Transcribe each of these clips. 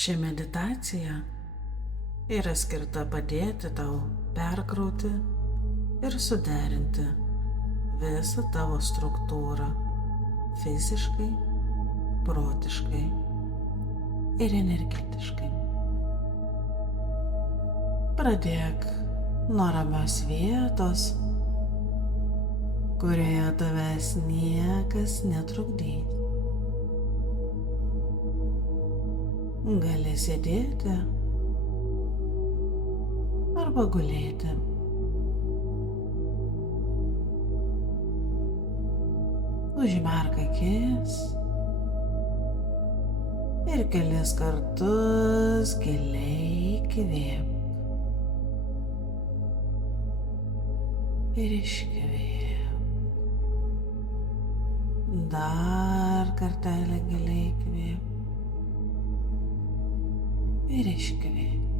Ši meditacija yra skirta padėti tau perkrauti ir suderinti visą tavo struktūrą fiziškai, protiškai ir energetiškai. Pradėk nuo ramios vietos, kurioje tavęs niekas netrukdys. Gali sėdėti arba gulėti. Užmerk akis ir kelis kartus giliai įkvėpk ir iškvėpk. Dar kartelį giliai įkvėpk ir iškvėpk.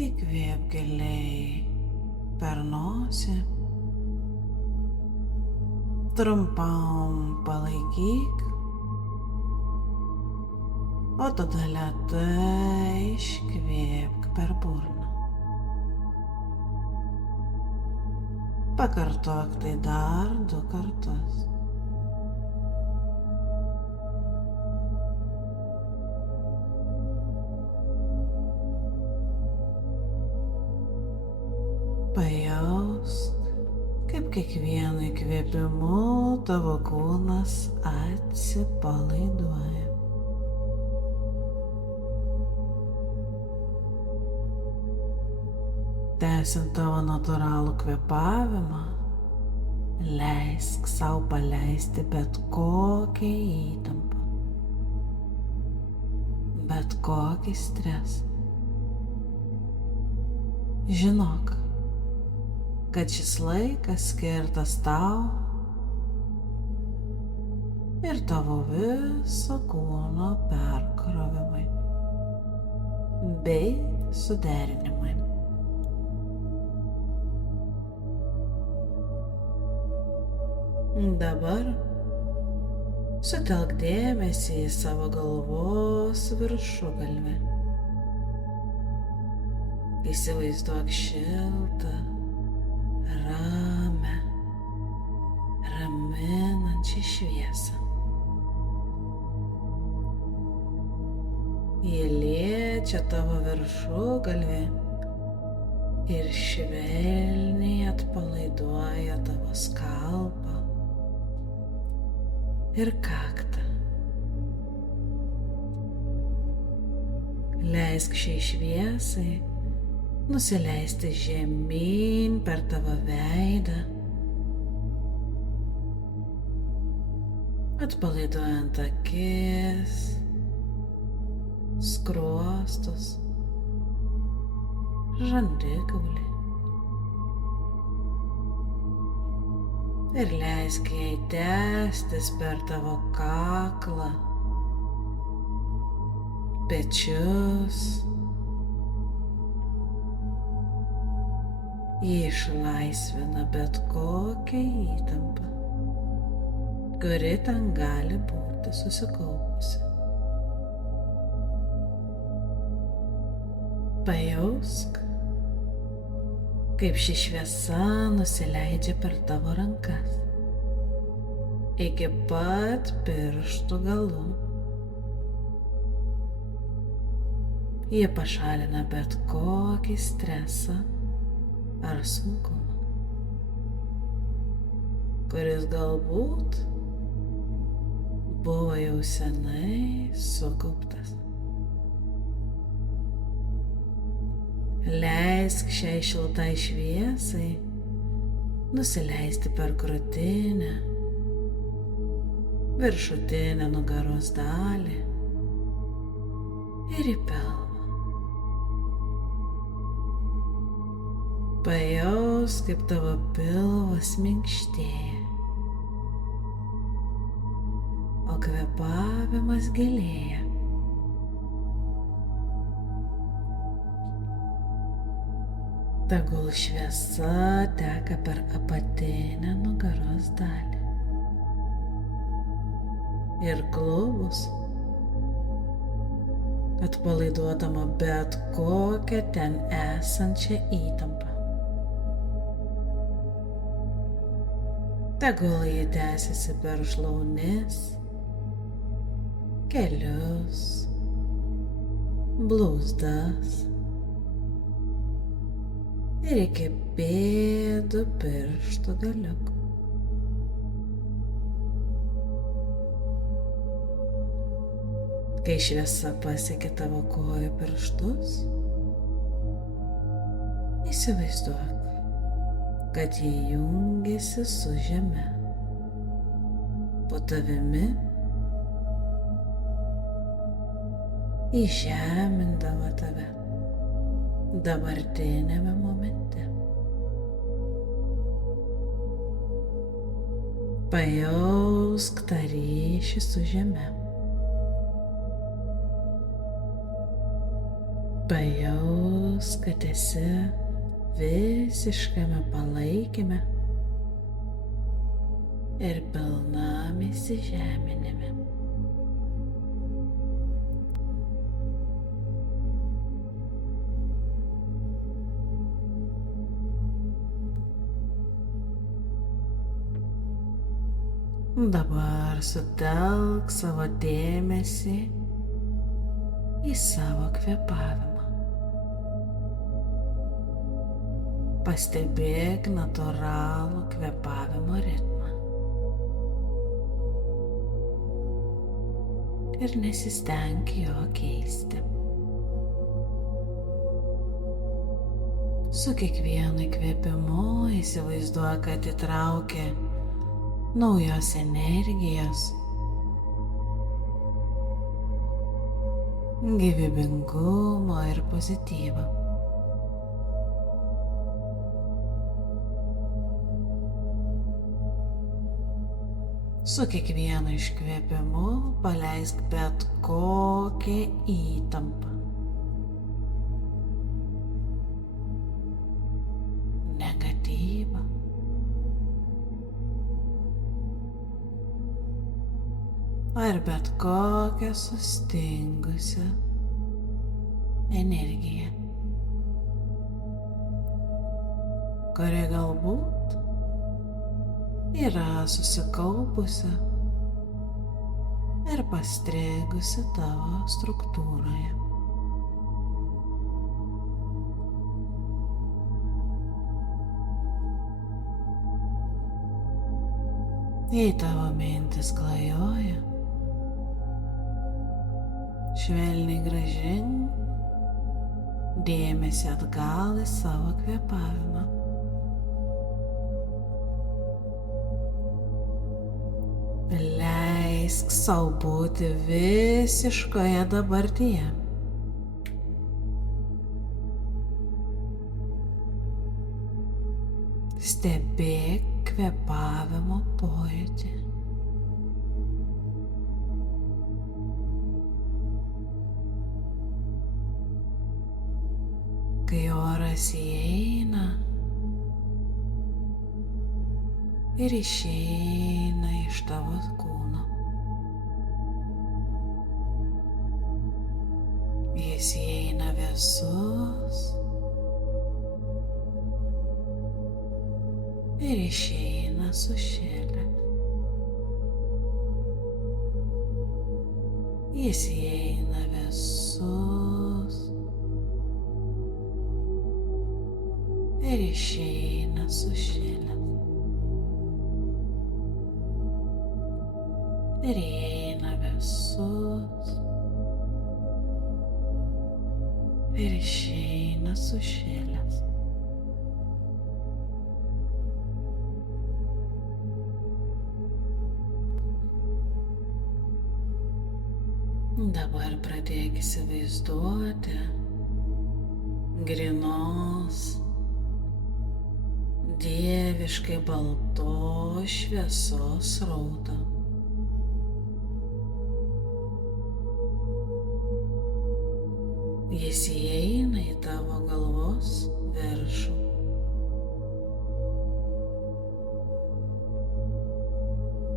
Įkvėpk giliai per nosį. Trumpam palaikyk, o tada lėtai iškvėpk per burną. Pakartok tai dar 2 kartus. Pajausk, kaip kiekvienu įkvėpimu tavo kūnas atsipalaiduoja. Tęsiant tavo natūralų kvėpavimą, leisk sau paleisti bet kokią įtampą, bet kokį stresą. Žinok, kad šis laikas skirtas tau ir tavo viso kūno perkrovimui bei suderinimui. Dabar sutelk dėmesį į savo galvos viršugalvį. Įsivaizduok šiltą, ramią, raminančią šviesą. Ji liečia tavo viršugalvį ir švelniai atpalaiduoja tavo skalpą ir kaktą. Leisk šiai šviesai nusileisti žemyn per tavo veidą, atpalaiduojant akis, skruostus, žandikaulį. Ir leisk jai tęstis per tavo kaklą, pečius. Ji išlaisvina bet kokią įtampą, kuri ten gali būti susikaupusi. Pajausk, kaip ši šviesa nusileidžia per tavo rankas, iki pat pirštų galų. Ji pašalina bet kokį stresą ar sunkumą, kuris galbūt buvo jau senai sukauptas. Leisk šiai šiltai šviesai nusileisti per krūtinę, viršutinę nugaros dalį ir į pilvą. Pajausk, kaip tavo pilvas minkštėja, o kvėpavimas gilėja. Tegul šviesa teka per apatinę nugaros dalį ir klubus atpalaiduodama bet kokią ten esančią įtampą. Tegul ji tęsiasi per šlaunis, kelius, blauzdas ir iki pėdų pirštų galiukų. Kai šviesa pasiekia tavo kojų pirštus, įsivaizduok, kad jie jungiasi su žeme. Po tavimi įžemindama tave dabartinėme momente. Pajausk tą ryšį su žeme. Pajausk, kad esi visiškame palaikyme ir pilnam įsižeminime. Dabar sutelk savo dėmesį į savo kvėpavimą. Pastebėk natūralų kvėpavimo ritmą ir nesistenk jo keisti. Su kiekvienu įkvėpimu įsivaizduok, kad įtrauki naujos energijos, gyvybingumo ir pozityvo. Su kiekvienu iškvėpimu paleisk bet kokią įtampą, negatyvą ar bet kokią sustingusią energiją, kuri galbūt yra susikaupusi ir pastrigusi tavo struktūroje. Jei tavo mintis klajoja, švelniai grąžink dėmesį atgal į savo kvėpavimą. Leisk sau būti visiškoje dabartyje. Stebėk kvėpavimo pojūtį. Kai oras įeina ir išeina iš tavo kūno, jis įeina vėsus ir išeina sušėlęs. Jis įeina vėsus ir išeina sušėlęs. Ir įeina vėsus ir išeina sušėlęs. Dabar pradėk įsivaizduoti grynos, dieviškai baltos šviesos srautą. Jis įeina į tavo galvos viršų.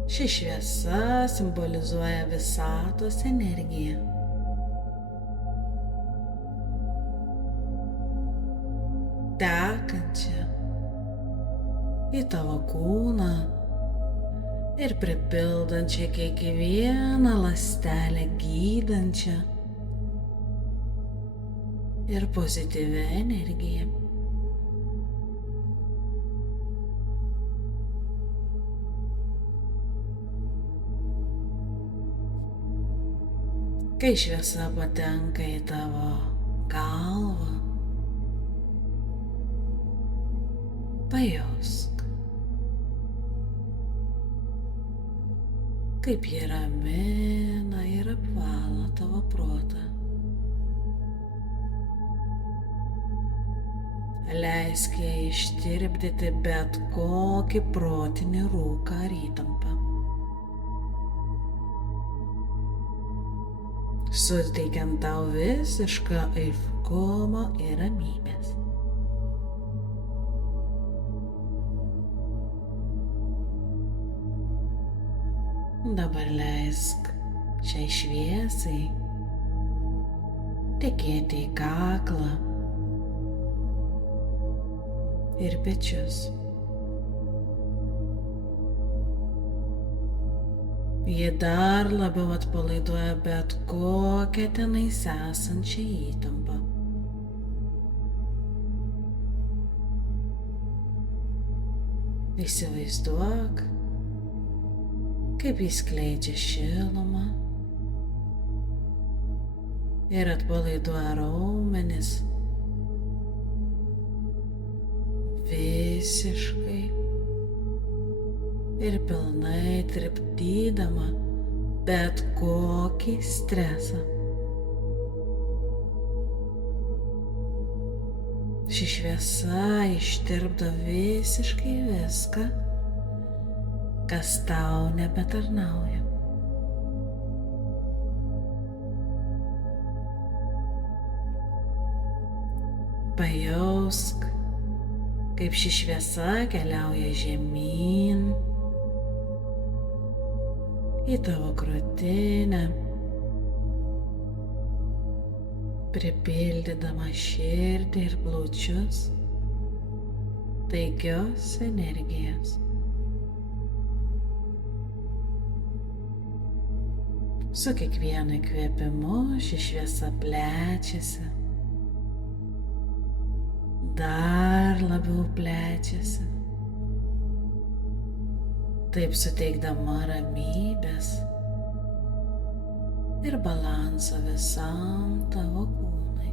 Ši šviesa simbolizuoja visatos energiją. tavo kūną ir pripildančią kiekvieną ląstelę gydančią ir pozityvią energiją. Kai šviesa patenka į tavo galvą, pajausk, kaip ji ramina ir apvalo tavo protą. Leisk jai ištirpdyti bet kokį protinį rūką ar įtampą, suteikiant tau visišką aiškumo ir ramybės. Dabar leisk šiai šviesai tekėti į kaklą ir pečius. Ji dar labiau atpalaiduoja bet kokią tenais esančią įtampą. Įsivaizduok, kaip jis skleidžia šilumą ir atpalaiduoja raumenis visiškai ir pilnai tirpdydama bet kokį stresą. Ši šviesa ištirpdo visiškai viską, kas tau nebetarnauja. Pajausk, kaip ši šviesa keliauja žemyn į tavo krūtinę, pripildydama širdį ir plaučius taigios energijos. Su kiekvienu įkvėpimu ši šviesa plečiasi, dar labiau plečiasi, taip suteikdama ramybės ir balansą visam tavo kūnui.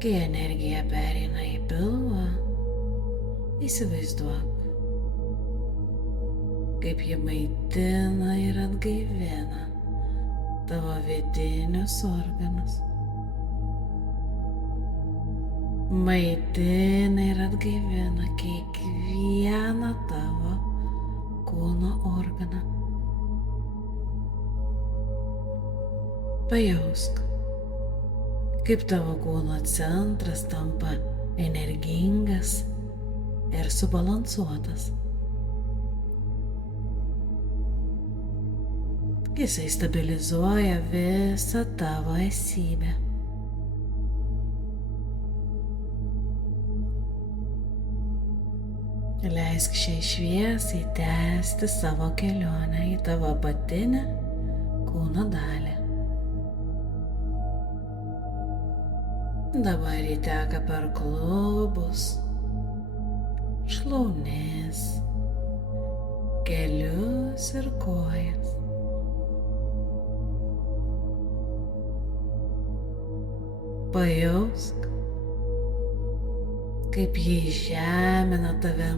Kai energija pereina į pilvą, įsivaizduok, kaip ji maitina ir atgaivina tavo vidinius organus. Maitina ir atgaivina kiekvieną tavo kūno organą. Pajausk, kaip tavo kūno centras tampa energingas ir subalansuotas. Jisai stabilizuoja visą tavo esybę. Leisk šiai šviesai tęsti savo kelionę į tavo apatinę kūno dalį. Dabar ji teka per klubus, šlaunis, kelius ir kojas. Pajausk, kaip ji žemina tave,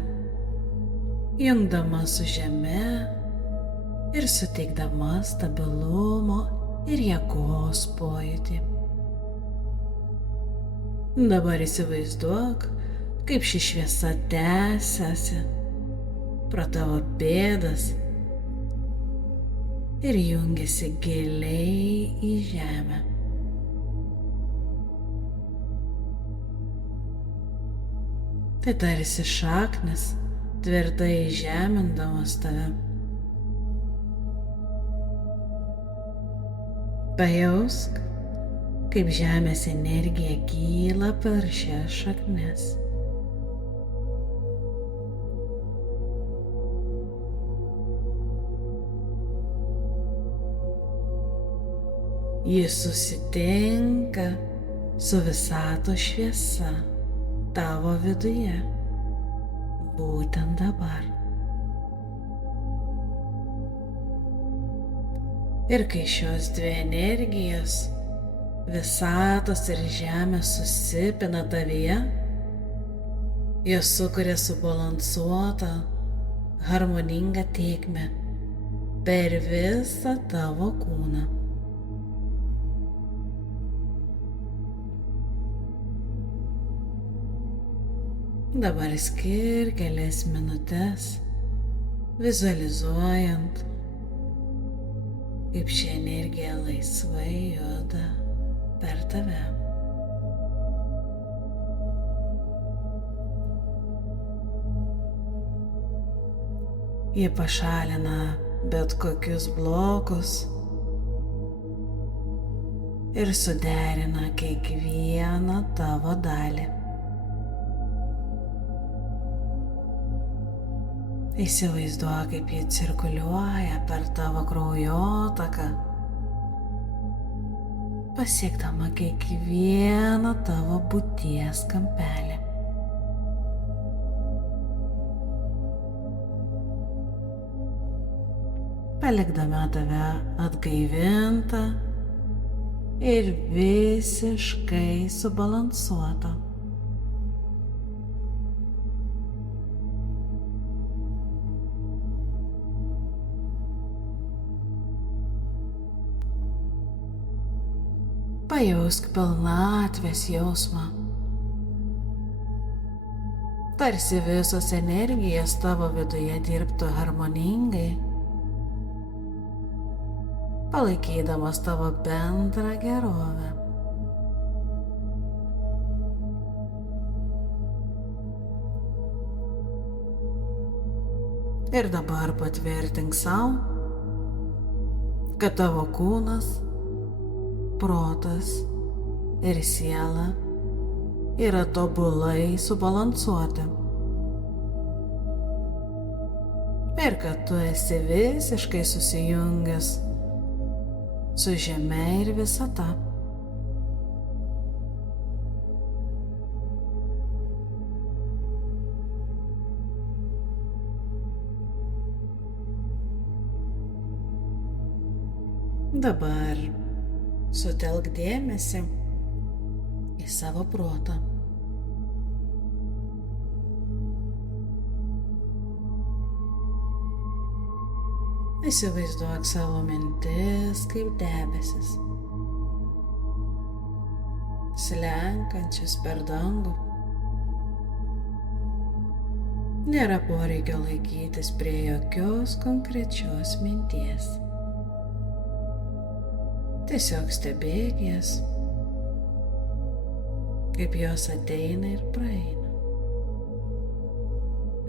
jungdama su žeme ir suteikdama stabilumo ir jėgos pojūtį. Dabar įsivaizduok, kaip ši šviesa tęsiasi pro tavo pėdas ir jungiasi giliai į žemę. Tai tarsi šaknis, tvirtai žemindamas tave. Pajausk, kaip žemės energija kyla per šias šaknis. Jis susitinka su visatos šviesa tavo viduje, būtent dabar. Ir kai šios dvi energijos, visatos ir žemės susipina tavyje, jos sukuria subalansuotą, harmoningą tėkmę per visą tavo kūną. Dabar skir kelias minutes vizualizuojant, kaip ši energija laisvai juda per tave. Ji pašalina bet kokius blokus ir suderina kiekvieną tavo dalį. Įsivaizduok, kaip ji cirkuliuoja per tavo kraujotaką, pasiekdama kiekvieną tavo būties kampelį. Palikdama tave atgaivintą ir visiškai subalansuotą. Pajausk pilnatvės jausmą. Tarsi visos energijos tavo viduje dirbtų harmoningai, palaikydamas tavo bendrą gerovę. Ir dabar patvirtink sau, kad tavo kūnas, protas ir siela yra tobulai subalansuoti. Ir kad tu esi visiškai susijungęs su žeme ir visata. Dabar sutelk dėmesį į savo protą. Įsivaizduok savo mintis kaip debesis, slenkančius per dangų. Nėra poreikio laikytis prie jokios konkrečios minties. Tiesiog stebėk jas, kaip jos ateina ir praeina.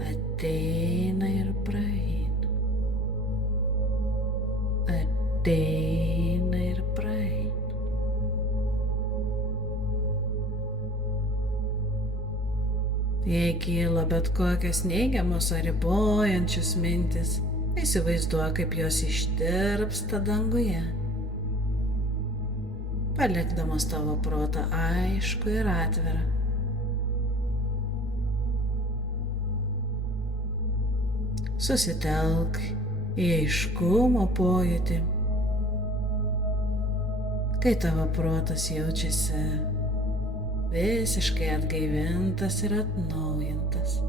Ateina ir praeina. Ateina ir praeina. Jei kyla bet kokios neigiamos ar ribojančios mintis, įsivaizduok, kaip jos ištirpsta danguje, palikdamas tavo protą aišku ir atvirą. Susitelk į aiškumo pojūtį, kai tavo protas jaučiasi visiškai atgaivintas ir atnaujintas.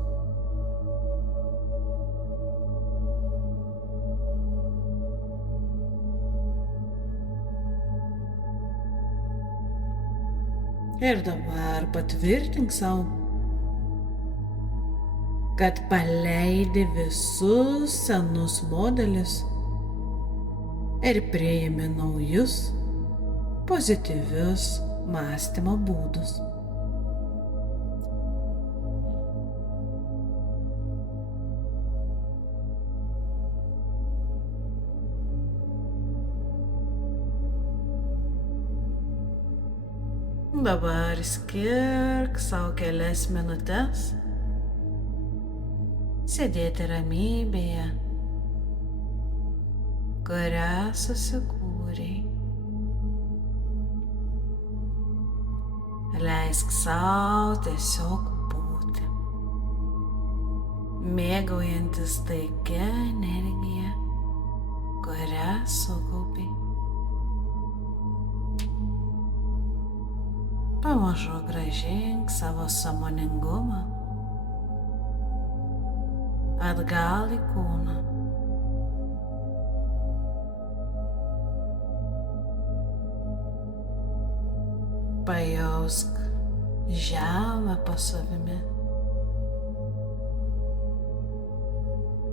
Ir dabar patvirtink sau, kad paleidi visus senus modelius ir priimi naujus, pozityvius mąstymo būdus. Dabar skirk savo kelias minutes sėdėti ramybėje, kurią susikūrei. Leisk savo tiesiog būti, mėgaujantis taikia energija, kurią sukaupiai. Pamažu grąžink savo sąmoningumą atgal į kūną. Pajausk žemę po savimi.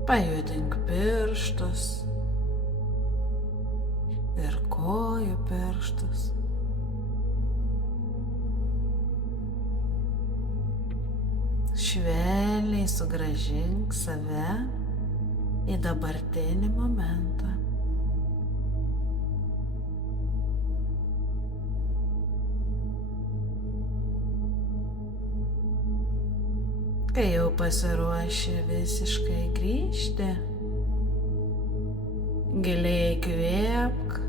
Pajudink pirštus ir kojų pirštus. Švelniai sugrąžink save į dabartinį momentą. Kai jau pasiruoši visiškai grįžti, giliai įkvėpk,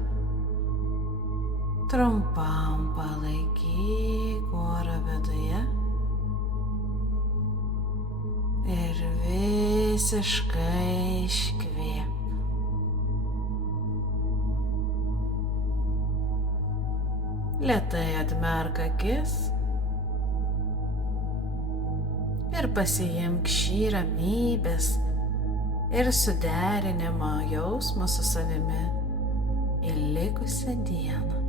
trumpam palaikyk orą viduje ir visiškai iškvėp. Lėtai atmerk akis ir pasiimk šį ramybės ir suderinimo jausmą su savimi į likusią dieną.